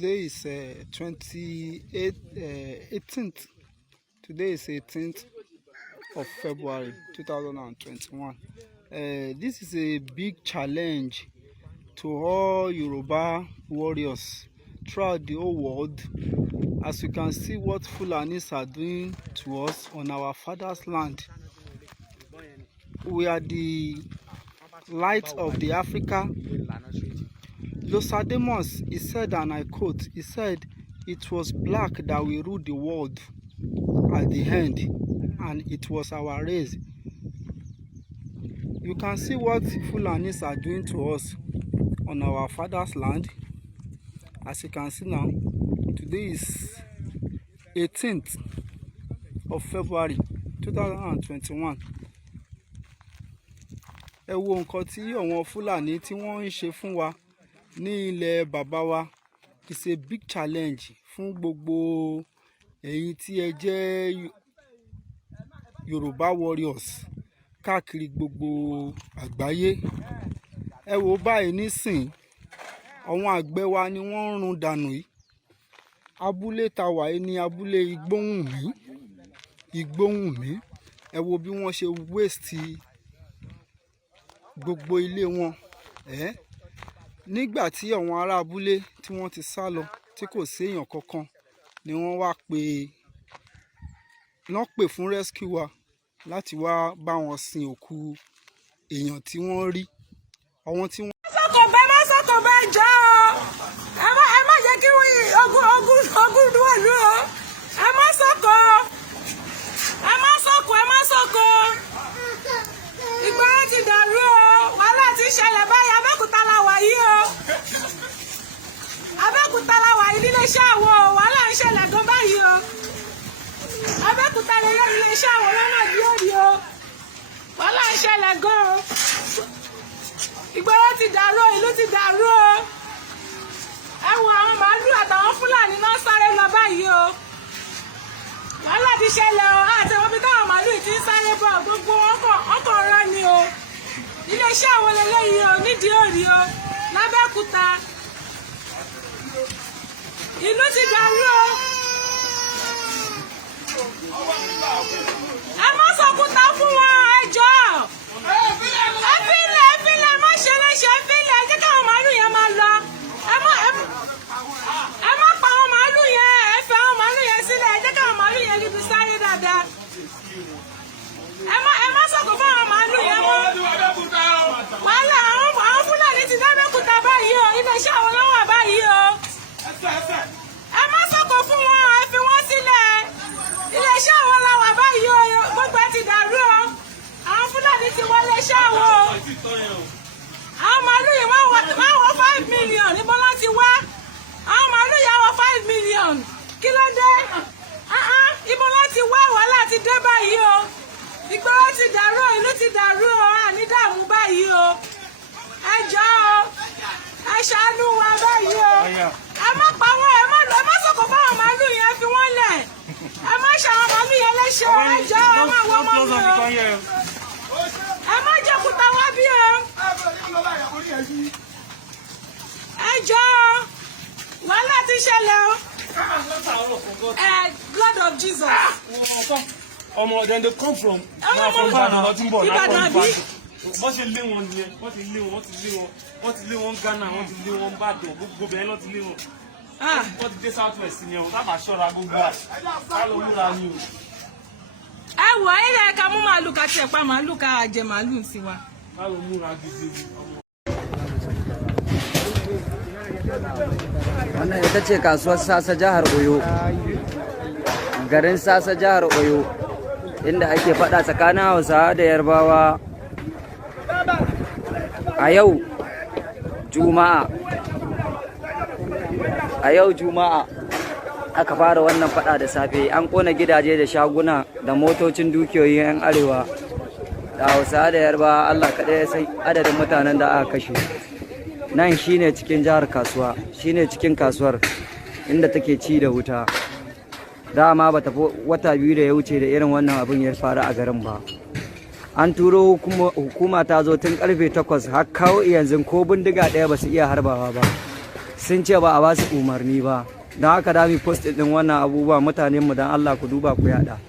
Today is 18th. Today is 18th of February 2021. This is a big challenge to all Yoruba warriors throughout the whole world. As you can see what Fulanis are doing to us on our father's land. We are the light of the Africa. Losademos, he said, and I quote, he said, it was black that we ruled the world at the end, and it was our race. You can see what Fulanis are doing to us on our father's land. As you can see now, today is 18th of February 2021. Ẹ wo nǹkan tí àwọn Fúlàní tí wọ́n ń ṣe fún wa ní ilẹ̀ bàbá wa. It's a big challenge fún gbogbo ẹ̀yin tí ẹ jẹ́ Yorùbá warriors káàkiri gbogbo àgbáyé. Ẹ wo báyìí nísìn, àwọn àgbẹ̀ wa ni wọ́n ń run dànù yìí. Abúlé tá wà yìí ní abúlé Igbóhùnmí. Ẹ wo bí wọ́n ṣe waste gbogbo ilé wọn. Nígbà tí àwọn ará abúlé tí wọ́n ti sá lọ tí kò sí èèyàn kankan ni wọ́n wá pè fún rescue wa láti wá bá wọn sin òkú èèyàn tí wọ́n rí. Àwọn tí wọ́n sọ́kò bá jà ọ́. Ẹ má jẹ́ kí ogun dúwọ̀lú o. Ẹ má sọ́kò. Ìgboro ti dàrú o. Wàhálà ti ṣẹlẹ̀ báyìí. Abẹ́òkúta la wà yìí o. Abẹ́òkúta la wà yìí nílé iṣẹ́ àwọ̀ o. Wàhálà ń ṣẹlẹ̀ gan báyìí o. Abẹ́òkúta lè lé ilé iṣẹ́ àwọ̀ lọ́nà bí ó rí o. Wàhálà ń ṣẹlẹ̀ gan o. Ìgboro ti dàrú o, ìlú ti dàrú o. Ẹ wo àwọn màálù àtàwọn Fúlàní náà sáré lọ báyìí o. Wàhálà ti ṣẹlẹ̀ o. Àti àwọn ibi táwọn màálù ti ń sáré bọ̀ gbogbo ọkọ̀ ọ̀rọ̀ ni o. Iléeṣẹ́ àwọn eléyìí o nídìí òrí o l'Abẹ́òkúta. Ìlú ti dàrú o. Ẹ má sọkúta fún wọn ẹ jọ̀ọ́. Ẹ fílẹ̀ má ṣe léṣe ẹ fílẹ̀ ẹ jẹ́ káwọn màálù yẹn máa lọ. Ẹ má pa àwọn màálù yẹn, ẹ fẹ́ àwọn màálù yẹn sílẹ̀ ẹ jẹ́ káwọn màálù yẹn níbi sáré dáadáa. Ẹ má sọkò fún àwọn màálù yẹn mọ́. Wàhálà àwọn Fúlàní ti d'Abẹ́òkúta báyìí o, iléeṣẹ́ àwọn ló wà báyìí o. Ẹ má sọkò fún wọn, ẹ fi wọ́n sílẹ̀. Iléeṣẹ́ àwọn la wà báyìí o, gbogbo ẹ ti dàrú o. Àwọn Fúlàní ti wọlé iṣẹ́ àwọn o. Àwọn màálù yìí wọ́n wọ 5 million níbo ló ti wá. Àwọn màálù yìí wọ 5 million. Kí ló dé? Ibo ló ti wá, wàhálà ti dé báyìí o. Ìgboro ti dàrú o, ìlú ti dàrú o, àní dààmú báyìí o. Ẹ jọ̀ọ́ o, ẹ ṣàánú wa báyìí o. Ẹ má pa wọ́n, ẹ má sọ̀kò fáwọn màálù yẹn, fi wọ́n lẹ̀. Ẹ má ṣàwọn màálù yẹn léṣe o, ẹ jọ̀ọ́ ẹ má wọ ọmọ mi o. Ẹ má jẹ́kúta wá bí o. Ẹ jọ̀ọ́ wàhálà ti ṣẹlẹ̀ o. Blood of Jesus. Then they come from Ghana, nothing but wọ́n ti lé wọn nìyẹn, wọ́n ti lé wọn Ghana, wọ́n ti lé wọn Ìbàdàn, gbogbo bẹ́ẹ̀ lọ́ ti lé wọn. Wọ́n ti dé South West ni wọn, lábàá ṣọ́ra gbogbo ká ló múra ni o. Ẹ wọ ilé ẹ̀ka mú màálù ká tiẹ̀ pa màálù ká jẹ màálù sí wa. Ká ló múra gidi. Wannan ita ce kasuwar Sasa jihar Oyo, garin Sasa jihar Oyo, inda ake faɗa tsakanin Hausawa da Yarbawa a yau Juma'a aka fara wannan faɗa da safe. An ƙona gidaje da shaguna da motocin dukiyoyin 'yan arewa da Hausawa da Yarbawa. Allah kaɗai ya san adadin mutanen da aka kashe. Nan shine cikin jihar kasuwa, shine cikin kasuwar inda take ci da wuta. Dama ba tafi wata 2 da ya wuce da irin wannan abin ya faru a garin ba. An turo hukuma ta zo tun karfe 8 har kawo yanzu ko bindiga ɗaya ba su iya harbawa ba. sun ce ba a ba su umarni ba, don haka da mu post din wannan abubuwa mutanen mu dan Allah ku duba ku yada.